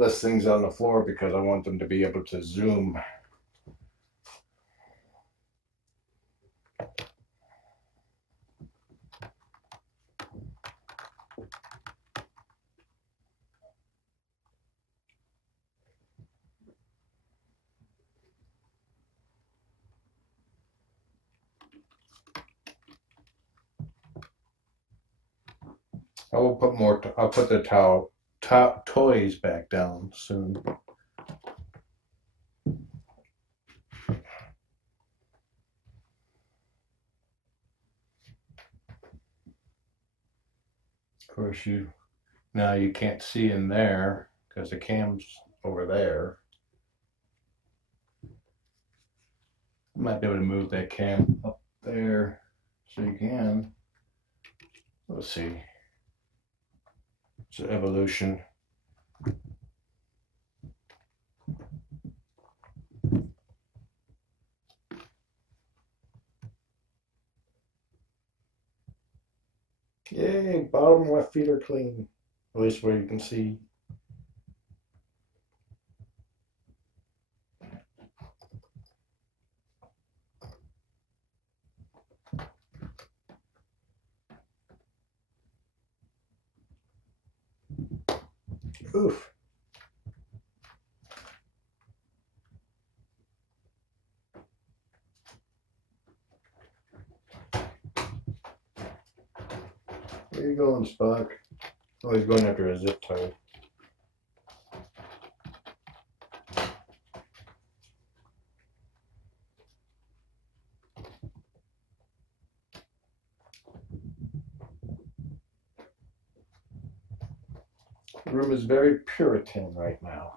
less things on the floor because I want them to be able to zoom. I will put more. I'll put the toys back down soon. Of course, now you can't see in there because the cam's over there. I might be able to move that cam up there so you can. Let's see. It's an evolution. Yay, bottom left feet are clean. At least where you can see. Oof. Where you going, Spock? Oh, he's going after a zip tie. The room is very Puritan right now.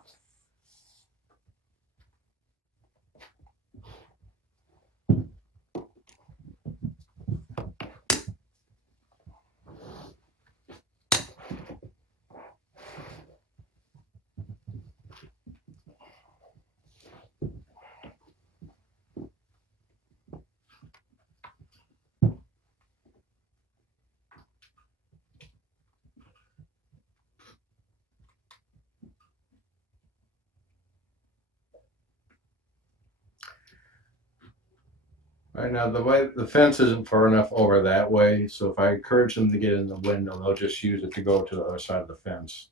Right now, the fence isn't far enough over that way, so if I encourage them to get in the window, they'll just use it to go to the other side of the fence.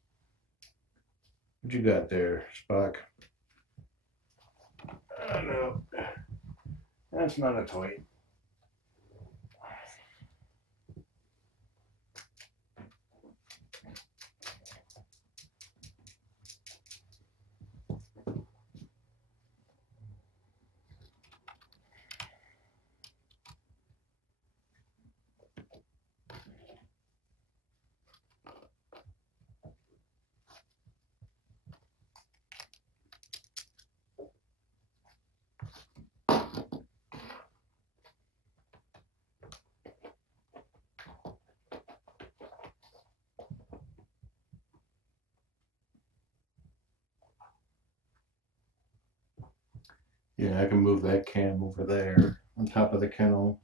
What you got there, Spock? Oh, no. That's not a toy. Yeah, I can move that cam over there on top of the kennel.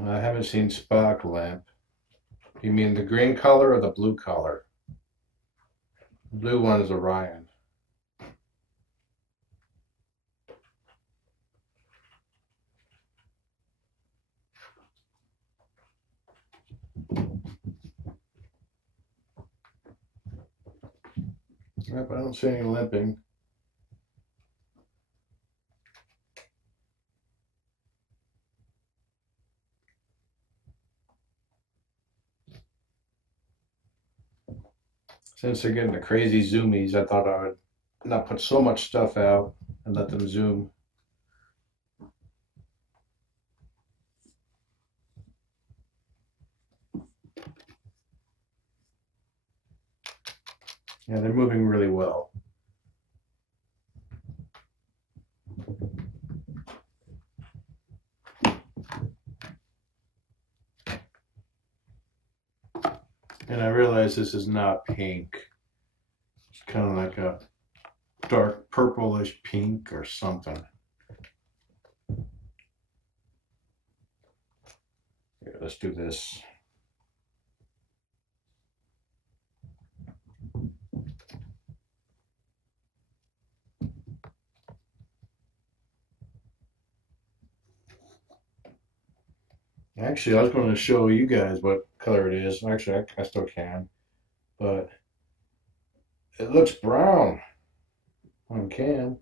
I haven't seen Spock lamp. You mean the green color or the blue color? The blue one is Orion. Yep, I don't see any limping. Since they're getting the crazy zoomies, I thought I would not put so much stuff out and let them zoom. Yeah, they're moving really well. And I realize this is not pink. It's kind of like a dark purplish pink or something. Here, let's do this. Actually, I was going to show you guys what color it is. Actually, I still can, but it looks brown on cam.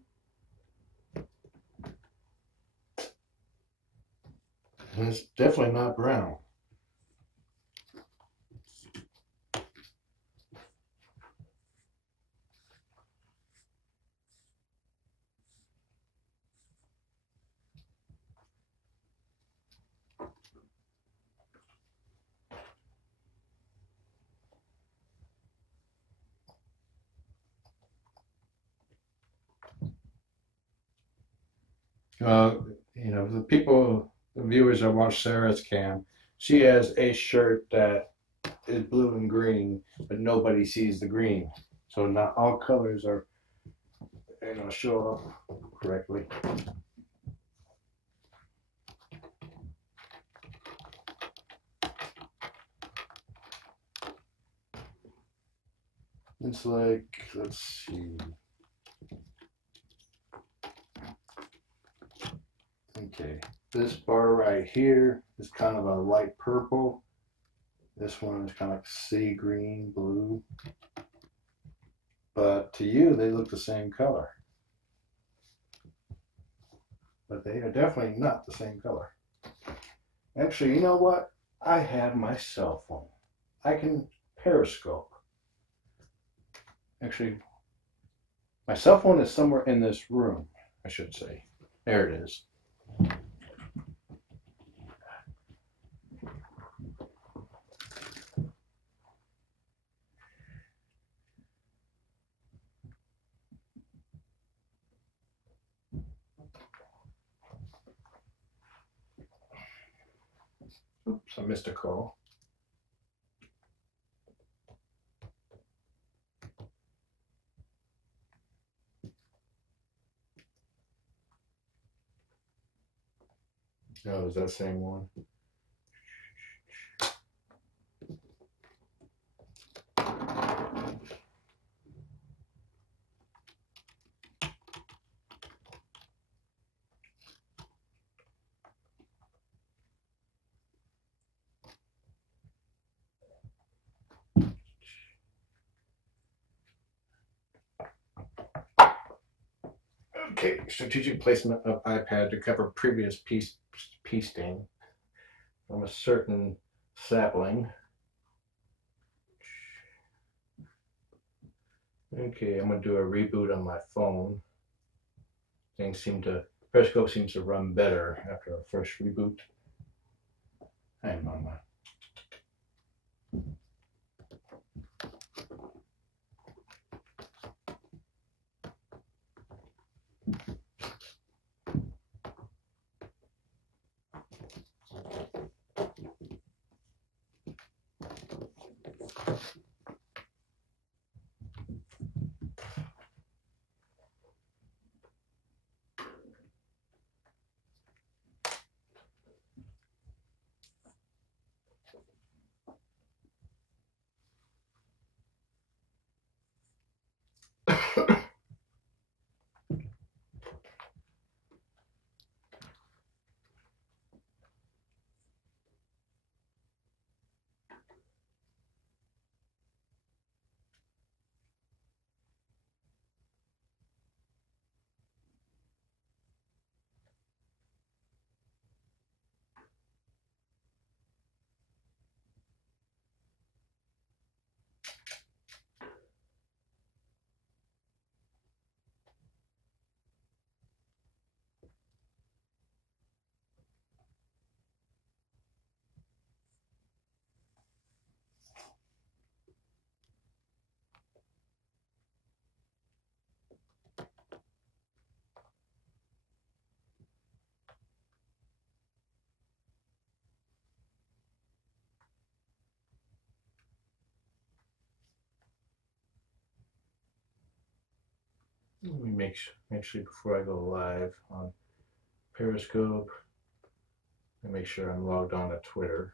And it's definitely not brown. Uh, you know, the viewers that watch Sarah's cam, she has a shirt that is blue and green, but nobody sees the green. So not all colors are, show up correctly. It's like, let's see. Okay, this bar right here is kind of a light purple. This one is kind of like sea green, blue. But to you, they look the same color. But they are definitely not the same color. Actually, you know what? I have my cell phone. I can Periscope. Actually, my cell phone is somewhere in this room, I should say. There it is. Oops, I missed a call. Oh, is that the same one? Okay, strategic placement of iPad to cover previous pea stain from a certain sapling. Okay, I'm gonna do a reboot on my phone. Periscope seems to run better after a fresh reboot. Hang on, man. Let me make sure before I go live on Periscope, and make sure I'm logged on to Twitter.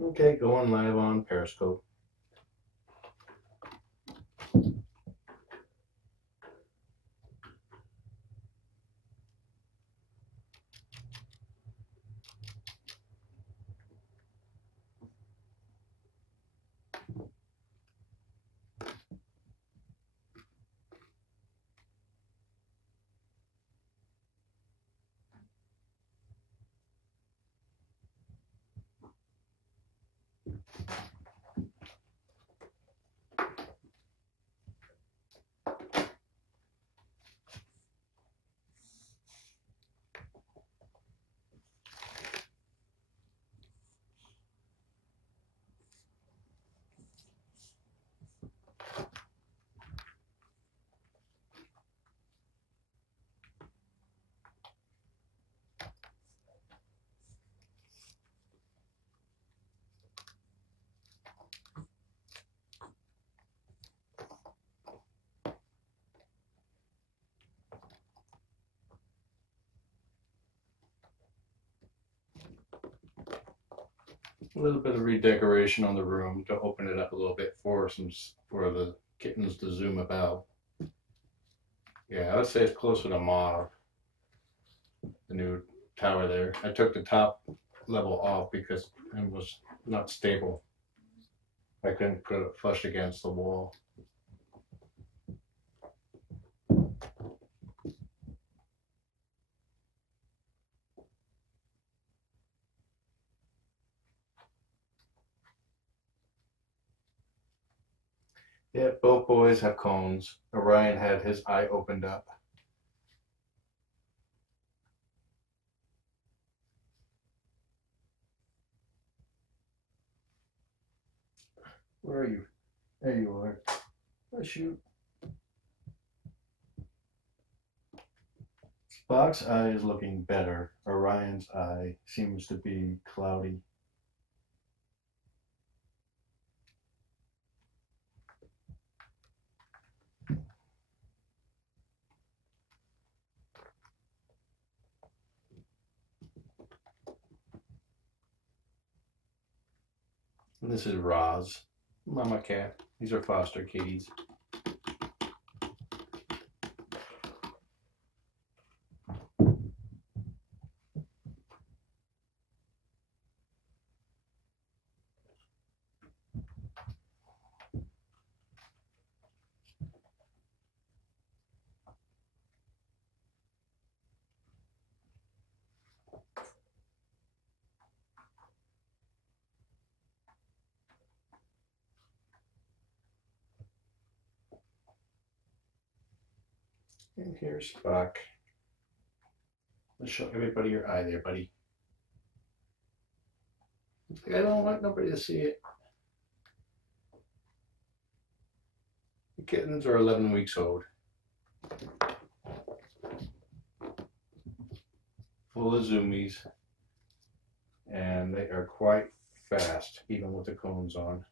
Okay, going live on Periscope. A little bit of redecoration on the room to open it up a little bit for the kittens to zoom about. Yeah, I would say it's closer to mauve, the new tower there. I took the top level off because it was not stable. I couldn't put it flush against the wall. Yeah, both boys have cones. Orion had his eye opened up. Where are you? There you are. Oh, shoot. Spock's eye is looking better. Orion's eye seems to be cloudy. And this is Roz, mama cat. These are foster kitties. And here's Spock. Let's show everybody your eye there, buddy. I don't want nobody to see it. The kittens are 11 weeks old. Full of zoomies. And they are quite fast, even with the cones on.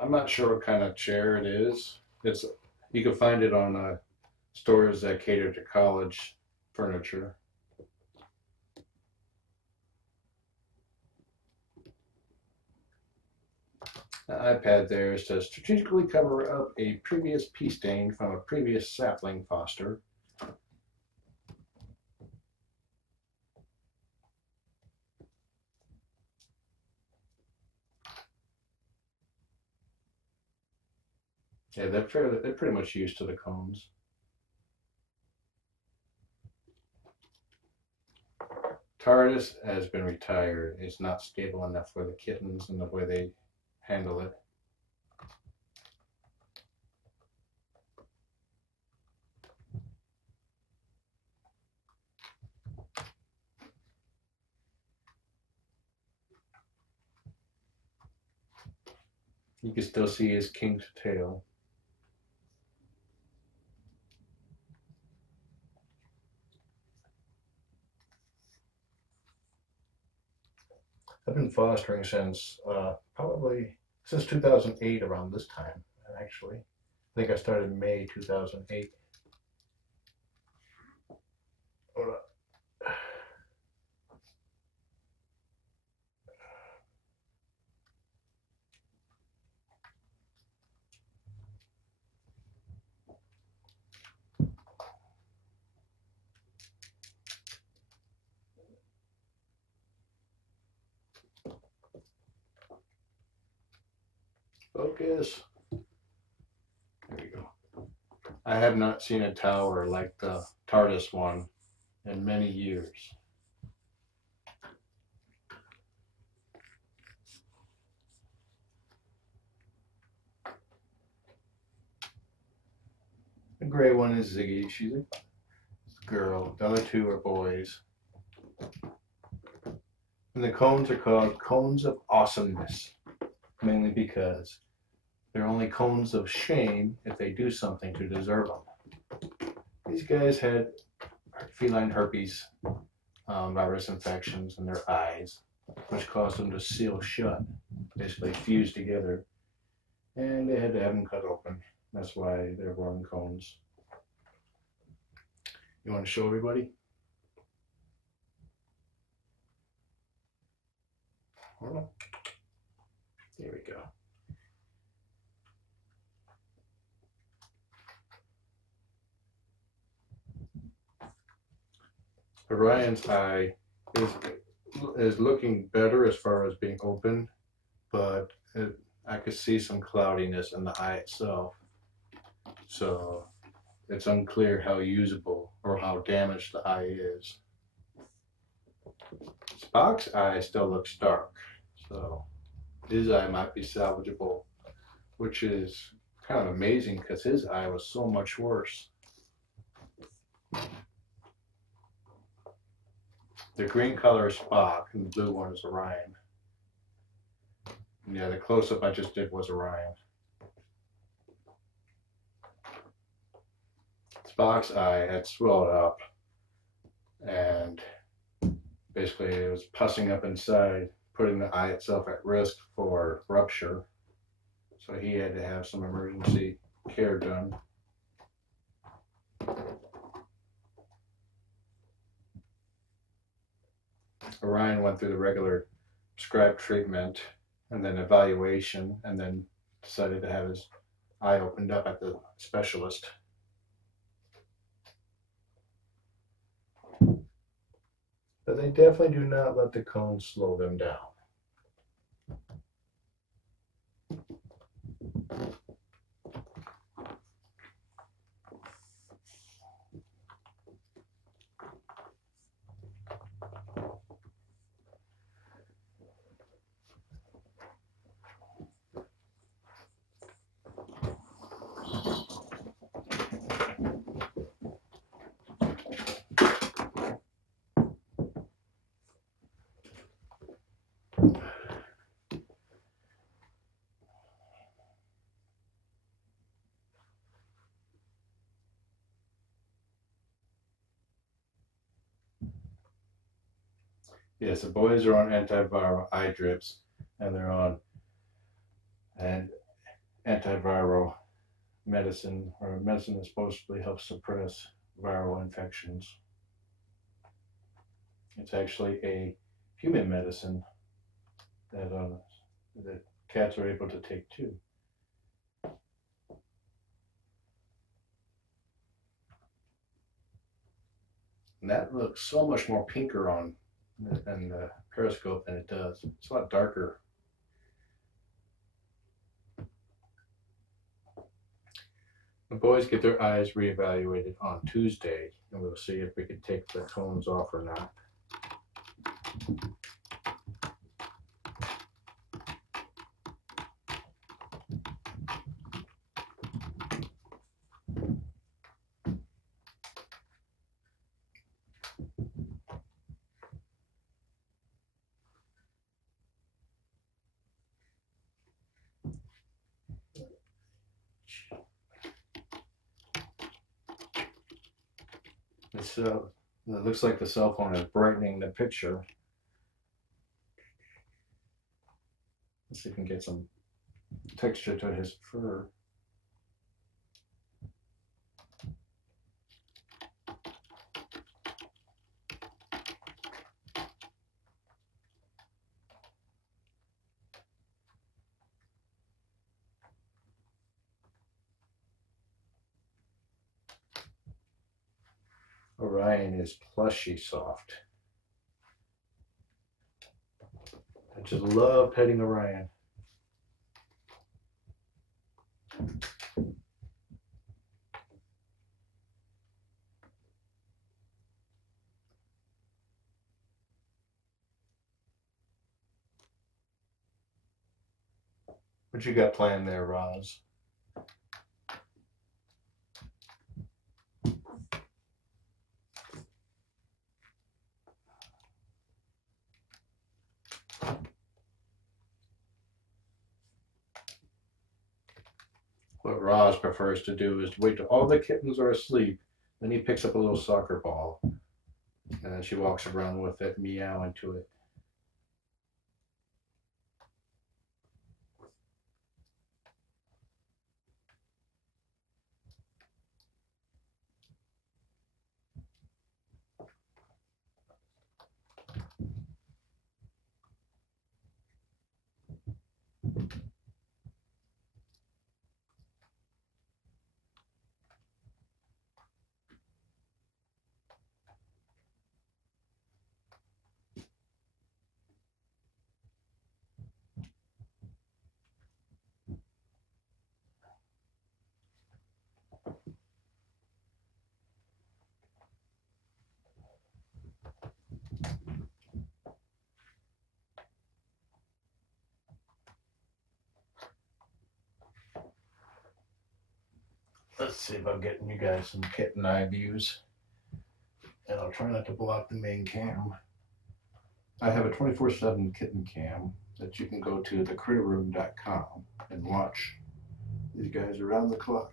I'm not sure what kind of chair it is. You can find it on stores that cater to college furniture. The iPad there is to strategically cover up a previous pea stain from a previous sapling foster. Yeah, they're pretty much used to the cones. Stardust has been retired. It's not stable enough for the kittens and the way they handle it. You can still see his kinked tail. I've been fostering since probably since 2008, around this time, actually. I think I started in May 2008. Hold up. Focus. There you go. I have not seen a tower like the TARDIS one in many years. The gray one is Ziggy. She's a girl. The other two are boys. And the cones are called cones of awesomeness, mainly because they're only cones of shame if they do something to deserve them. These guys had feline herpes virus infections in their eyes, which caused them to seal shut, basically fuse together, and they had to have them cut open. That's why they're wearing cones. You want to show everybody? There we go. Orion's eye is looking better as far as being open, but I could see some cloudiness in the eye itself. So it's unclear how usable or how damaged the eye is. Spock's eye still looks dark, so his eye might be salvageable, which is kind of amazing because his eye was so much worse. The green color is Spock and the blue one is Orion. Yeah, the close-up I just did was Orion. Spock's eye had swelled up and basically it was pussing up inside, putting the eye itself at risk for rupture. So he had to have some emergency care done. Orion went through the regular prescribed treatment and then evaluation, and then decided to have his eye opened up at the specialist. But they definitely do not let the cones slow them down. Yes, the boys are on antiviral eye drips, and they're on an antiviral medicine, or medicine that supposedly helps suppress viral infections. It's actually a human medicine that that cats are able to take too. And that looks so much more pinker on than the Periscope than it does. It's a lot darker. The boys get their eyes reevaluated on Tuesday, and we'll see if we can take the cones off or not. It looks like the cell phone is brightening the picture. Let's see if we can get some texture to his fur. Orion is plushy soft. I just love petting Orion. What you got planned there, Roz? What Roz prefers to do is to wait till all the kittens are asleep, then he picks up a little soccer ball, and then she walks around with it, meowing to it. Let's see if I'm getting you guys some kitten eye views. And I'll try not to block the main cam. I have a 24/7 kitten cam that you can go to thecritterroom.com and watch these guys around the clock.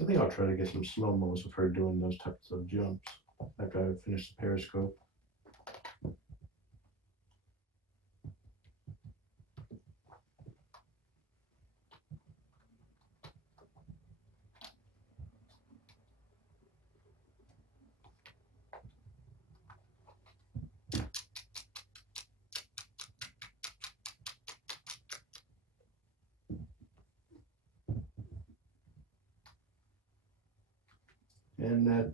I think I'll try to get some slow-mos of her doing those types of jumps after I finish the Periscope. And that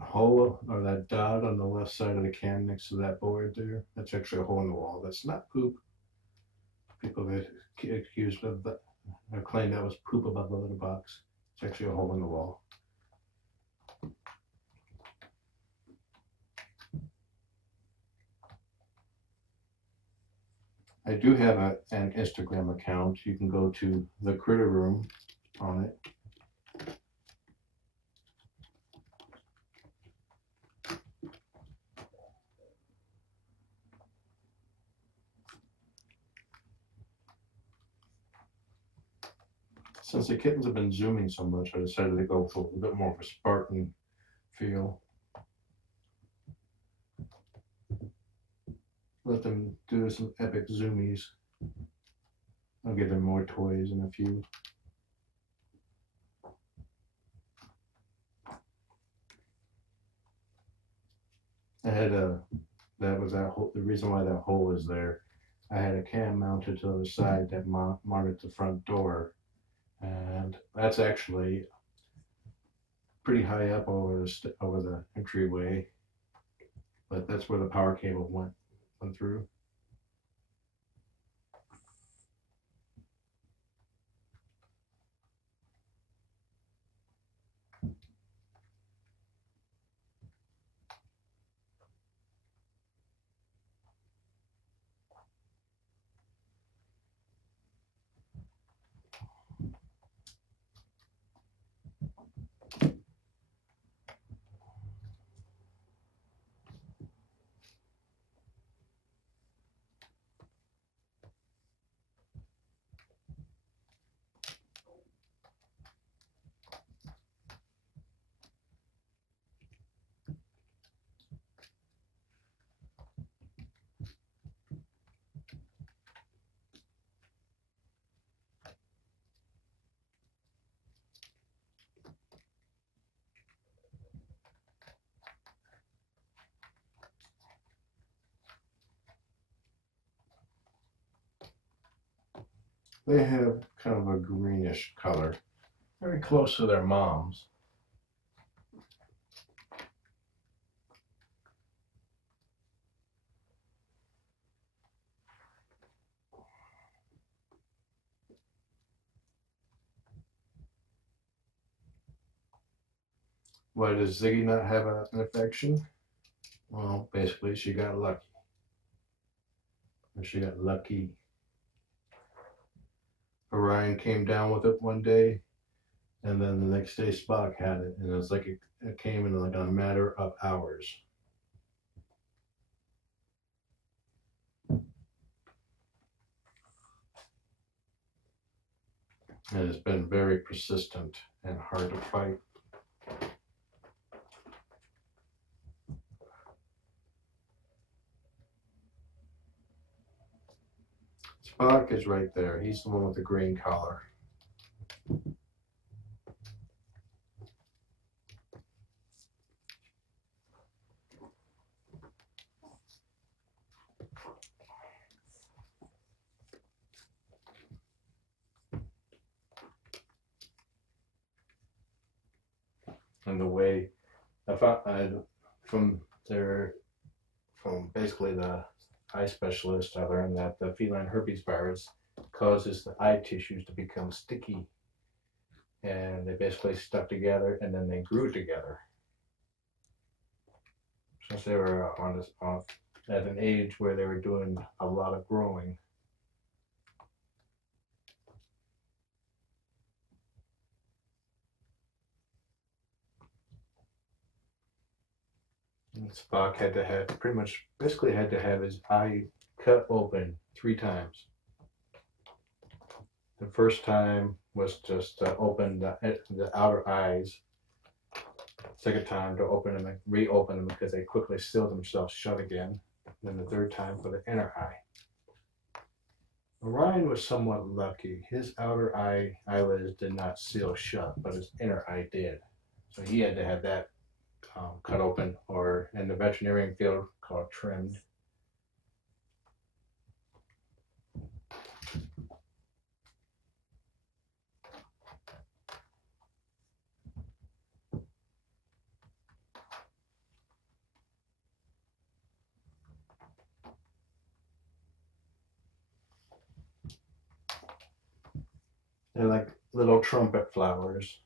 hole or that dot on the left side of the cam next to that board there, that's actually a hole in the wall. That's not poop. People get accused of that or claim that was poop above the litter box. It's actually a hole in the wall. I do have an Instagram account. You can go to the Critter Room on it. Since the kittens have been zooming so much, I decided to go for a little bit more of a Spartan feel. Let them do some epic zoomies. I'll give them more toys in a few. I had the reason why that hole is there. I had a cam mounted to the side that mounted the front door, and that's actually pretty high up over the entryway, but that's where the power cable went through. They have kind of a greenish color, very close to their moms. Why does Ziggy not have an affection? Well, basically, she got lucky. Or she got lucky. Orion came down with it one day, and then the next day Spock had it, and it's like it came in like a matter of hours. And it's been very persistent and hard to fight. Spock is right there. He's the one with the green collar. And the way from basically the eye specialist, I learned that the feline herpes virus causes the eye tissues to become sticky, and they basically stuck together, and then they grew together. Since they were at an age where they were doing a lot of growing. And Spock had to have basically had to have his eye cut open 3 times. The first time was just to open the outer eyes. Second time to open them and reopen them because they quickly sealed themselves shut again. And then the third time for the inner eye. Orion was somewhat lucky. His outer eyelids did not seal shut, but his inner eye did. So he had to have that cut open, or in the veterinarian field called trimmed. They're like little trumpet flowers.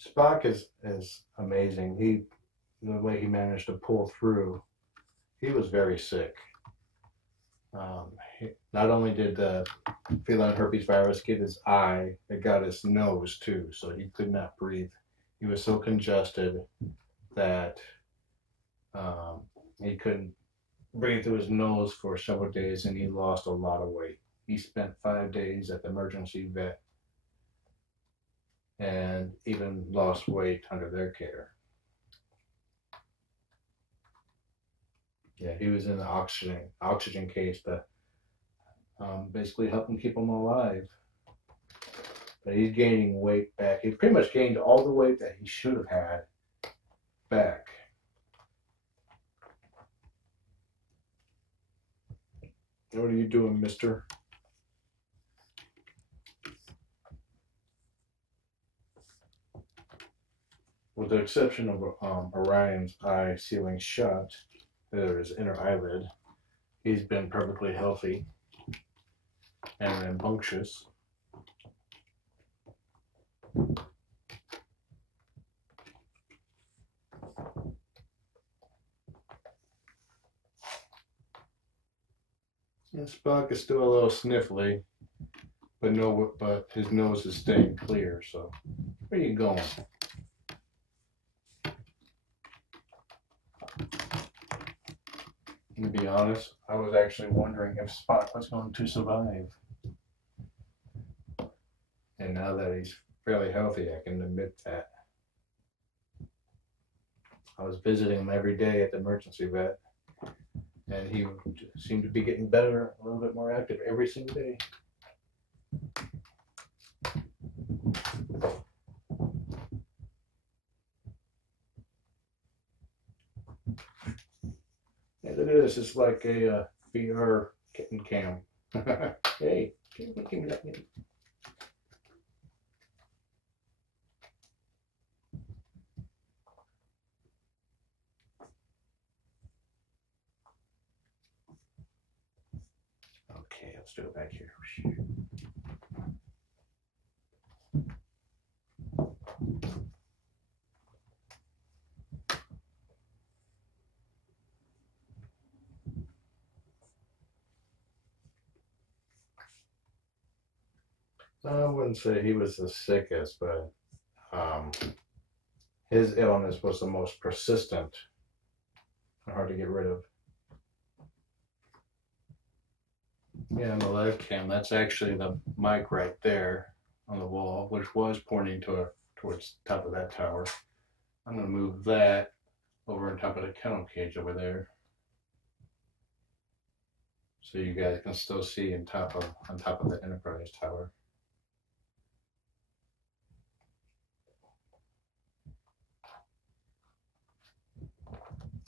Spock is amazing. The way he managed to pull through, he was very sick. Not only did the feline herpes virus get his eye, it got his nose too, so he could not breathe. He was so congested that um, he couldn't breathe through his nose for several days, and he lost a lot of weight. He spent 5 days at the emergency vet and even lost weight under their care. Yeah, he was in the oxygen case to basically help him keep him alive. But he's gaining weight back. He pretty much gained all the weight that he should have had back. What are you doing, mister? With the exception of Orion's eye sealing shut, or his inner eyelid, he's been perfectly healthy and rambunctious. And Spock is still a little sniffly, but his nose is staying clear. So, where are you going? To be honest, I was actually wondering if Spock was going to survive. And now that he's fairly healthy, I can admit that. I was visiting him every day at the emergency vet, and he seemed to be getting better, a little bit more active every single day. Hey, look at this. It's like a VR kitten cam. Hey, give me that. Okay, let's do it back here. I wouldn't say he was the sickest, but his illness was the most persistent and hard to get rid of. Yeah, on the live cam, that's actually the mic right there on the wall, which was pointing towards the top of that tower. I'm going to move that over on top of the kennel cage over there, so you guys can still see on top of the Enterprise tower.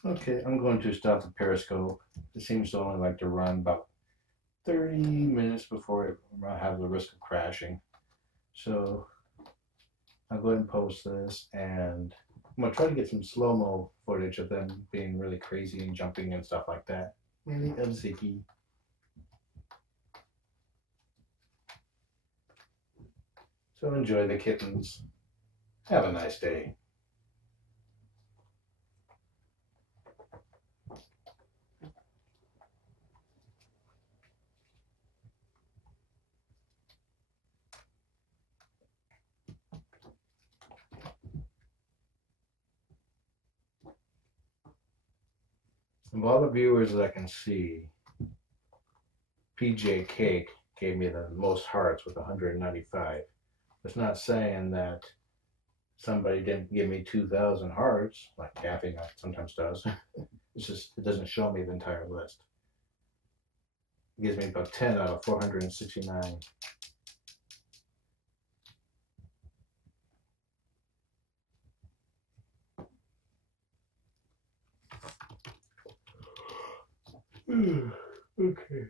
Okay, I'm going to stop the Periscope. It seems to only like to run about 30 minutes before it have the risk of crashing. So I'll go ahead and post this, and I'm going to try to get some slow-mo footage of them being really crazy and jumping and stuff like that. Maybe of Ziggy. So enjoy the kittens. Have a nice day. Of all the viewers that I can see, PJ Cake gave me the most hearts with 195. It's not saying that somebody didn't give me 2,000 hearts, like Kathy sometimes does. It's just, it doesn't show me the entire list. It gives me about 10 out of 469. Okay.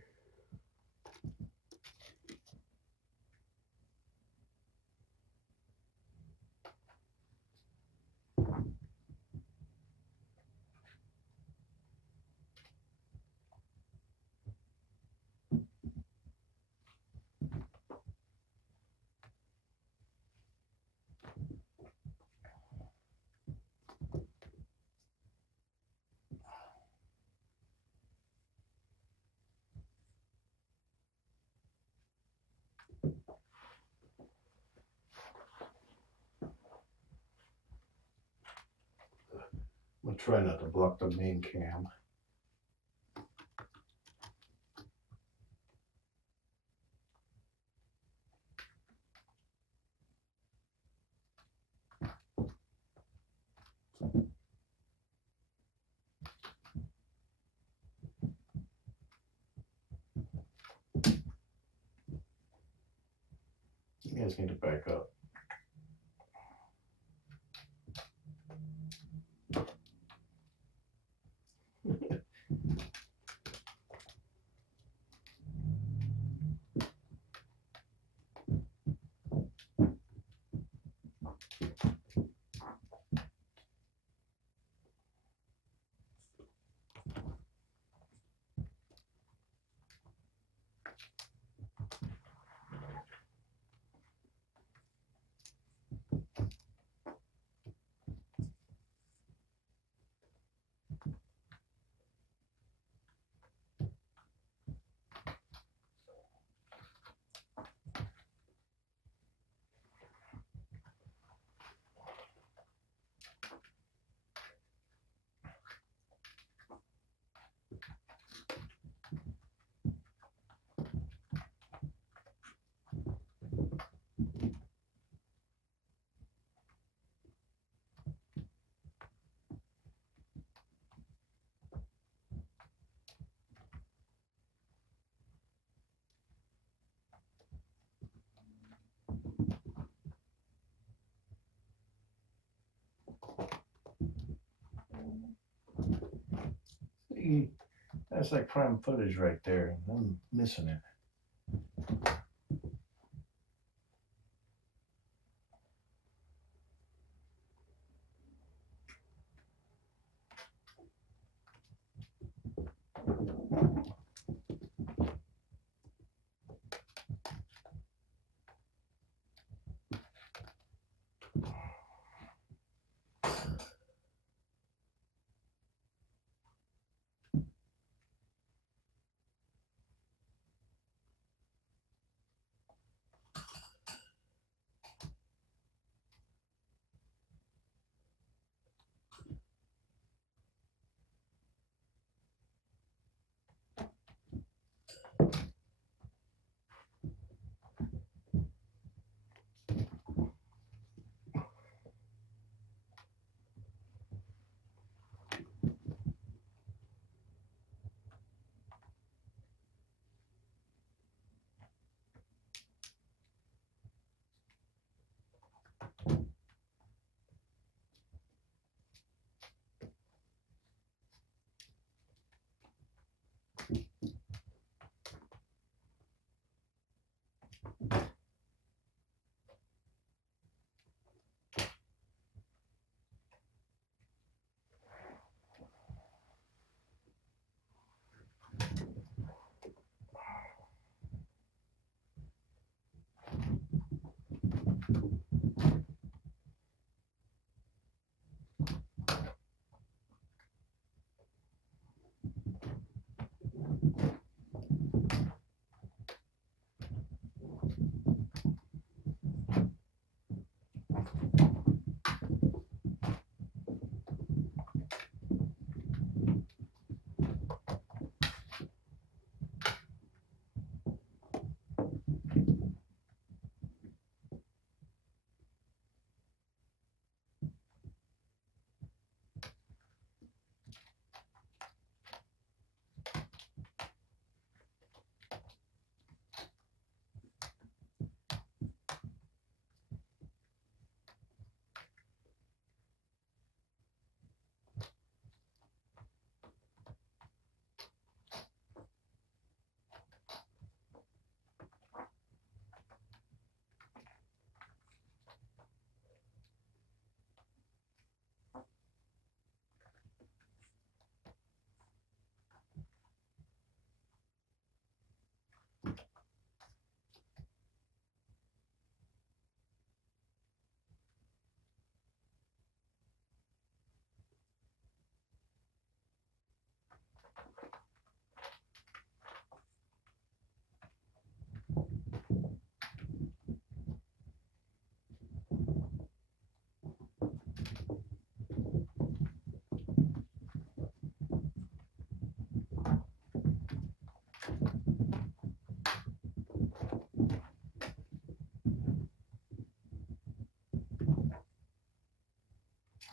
try not to block the main cam. You guys need to back up. See, that's like prime footage right there. I'm missing it.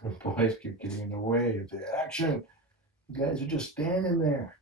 The boys keep getting in the way of the action. You guys are just standing there.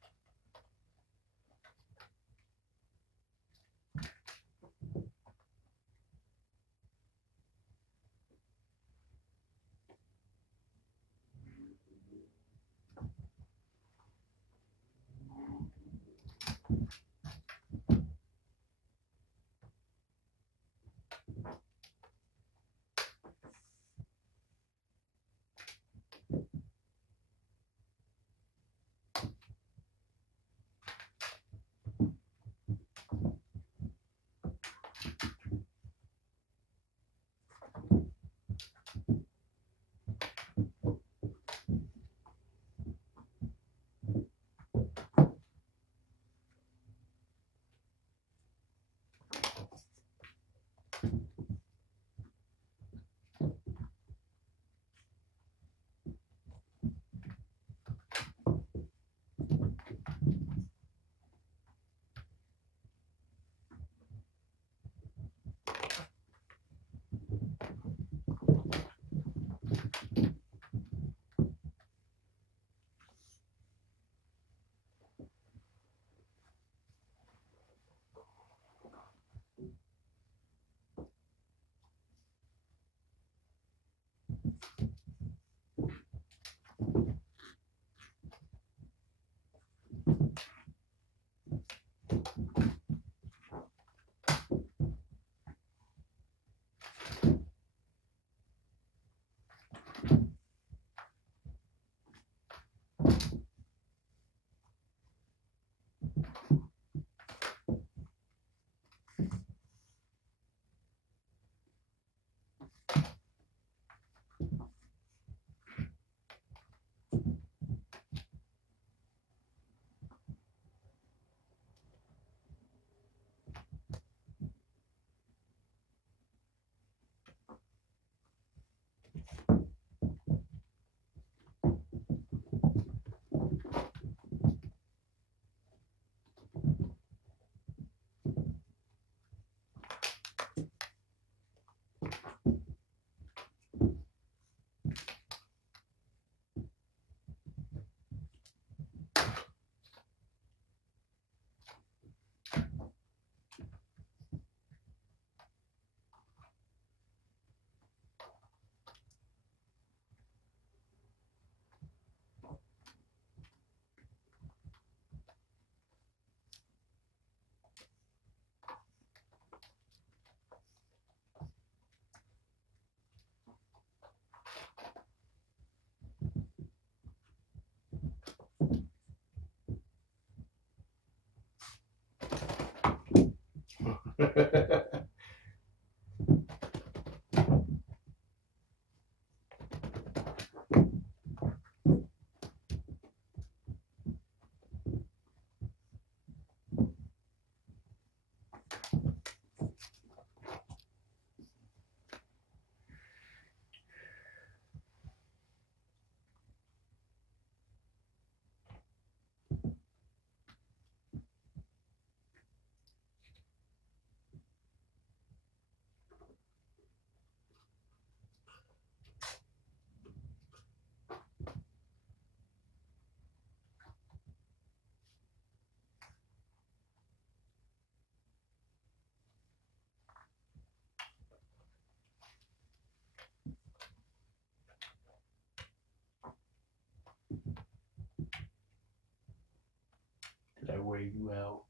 Did I weigh you out?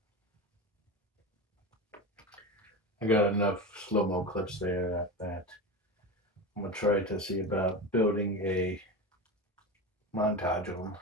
I got enough slow-mo clips there at that. I'm going to try to see about building a montage of them.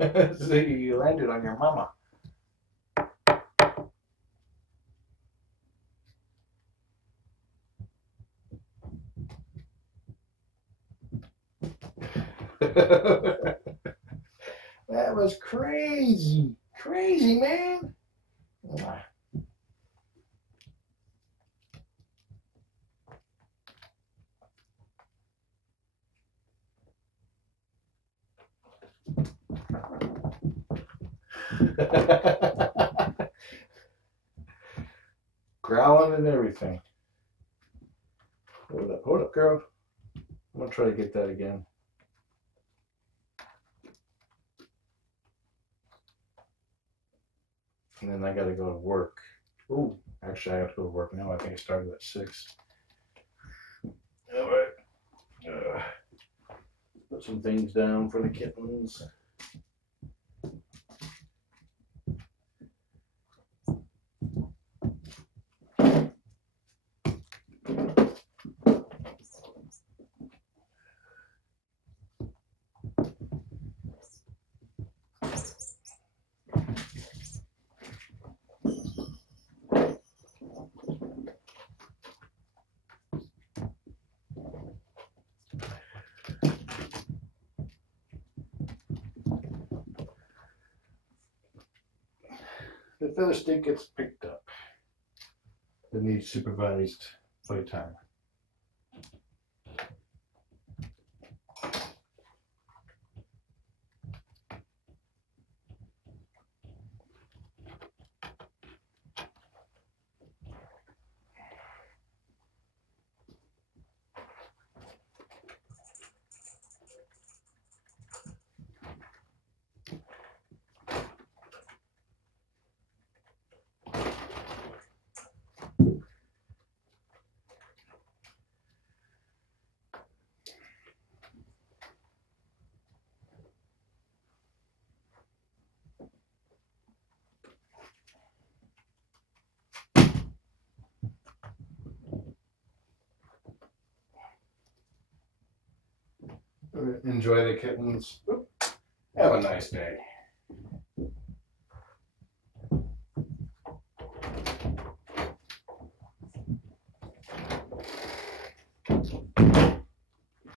Ziggy, you landed on your mama. That was crazy. Crazy, man. Growling and everything. Hold up, girl. I'm gonna try to get that again. And then I gotta go to work. Ooh, actually I have to go to work now. I think it started at 6. All right. Put some things down for the kittens. The feather stick gets picked up. It needs supervised playtime. Enjoy the kittens. Have a nice day.